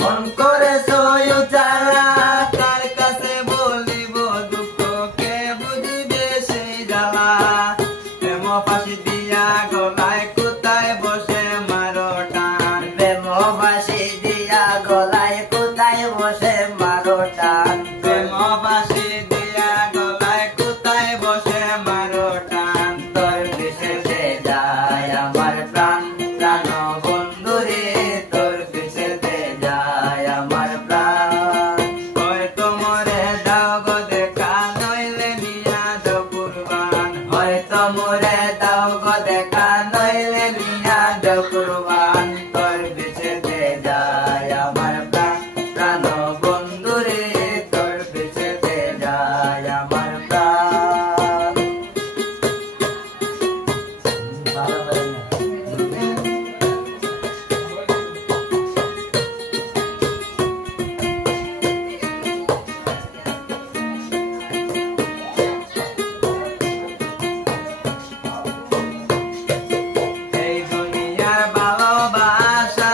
মন করে সয়ুচারা তার কাছে বলিব দুঃখ কে বুঝিবে সেই জ্বালা প্রেম ফাঁসি দিয়া গলায় কোথায় বসে মারো টান প্রেম ফাঁসি দিয়া গলায় কোথায় বসে মারো টান প্রেম ফাঁসি দিয়া গলায় কোথায় বসে মারো টান তোর পিছেতে যায় আমার প্রাণ প্রাণ বন্ধুরে তোর পিছেতে যায় আমার প্রাণ হয়তো মরে দাও গো দেখা নইলে নিয়া দাও কুরবান হয়তো মরে দাও গো দেখা নইলে নিয়া দাও কুরবান তোর পিছেতে যায় আমার প্রাণ প্রাণ বন্ধুরে তোর পিছেতে যায় আমার প্রাণ এই দুনিয়ার ভালোবাসা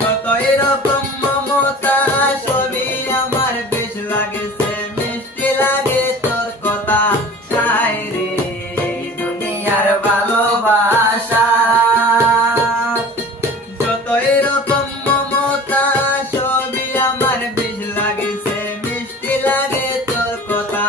যতই রকম মমতা সবই আমার বেশ লাগেছে মিষ্টি লাগে তোর কথা তাই রে এই দুনিয়ার ভালোবাসা যতই রকম মমতা সবই আমার বেশ লাগেছে মিষ্টি লাগে তোর কথা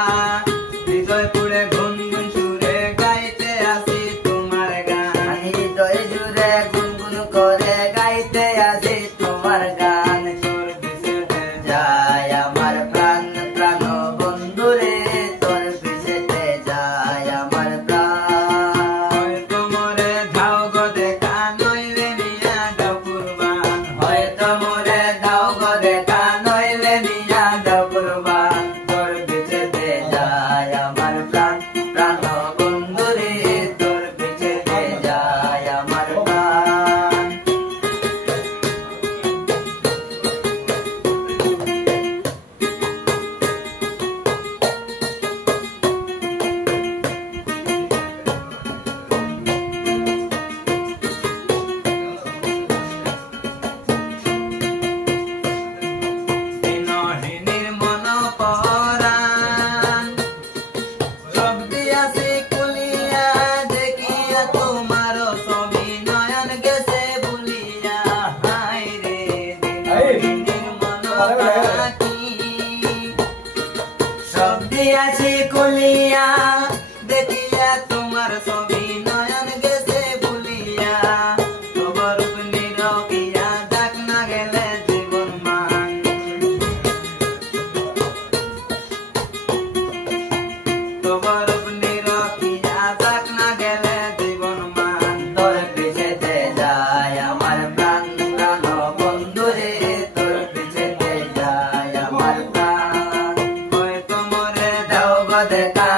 হৃদয় পুড়ে গুনগুন সুরে গাইতে আসি তোমার গান হৃদয় জুড়ে গুনগুন করে গাইতে আসি তোমার গান তোর পিছেতে যায় আমার প্রাণ প্রাণ বন্ধুরে তোর পিছেতে যায় আমার প্রাণ হয়তো মরে দাও গো দেখা নইলে নিয়া দাও কুরবান হয়তো মরে দাও গো দেখা নইলে নিয়া দাও কুরবান তোর পিছেতে যায় আমার প্রাণ প্রাণ বন্ধুরে তোর পিছেতে যায় আমার প্রাণ দিনহীনের মন পরাণ সব দিয়াছি কুলিয়া দেখিয়া তোমার ছবি নয়ন গেছে ভুলিয়া হায় রে দিনহীনের মন পাখি সব দিয়াছি কুলিয়া দেখিয়া তোমার ছবি নয়ন গেছে ভুলিয়া তোমার রূপ নিরখিয়া দেখ না গেলে জীবন মান তোমার রূপ নিরখিয়া দেখ না গেলে জীবন মান তোর পিছেতে যায় আমার প্রাণ প্রাণ বন্ধুরে তোর পিছেতে যায় আমার প্রাণ হয়তো মরে দাও গো দেখা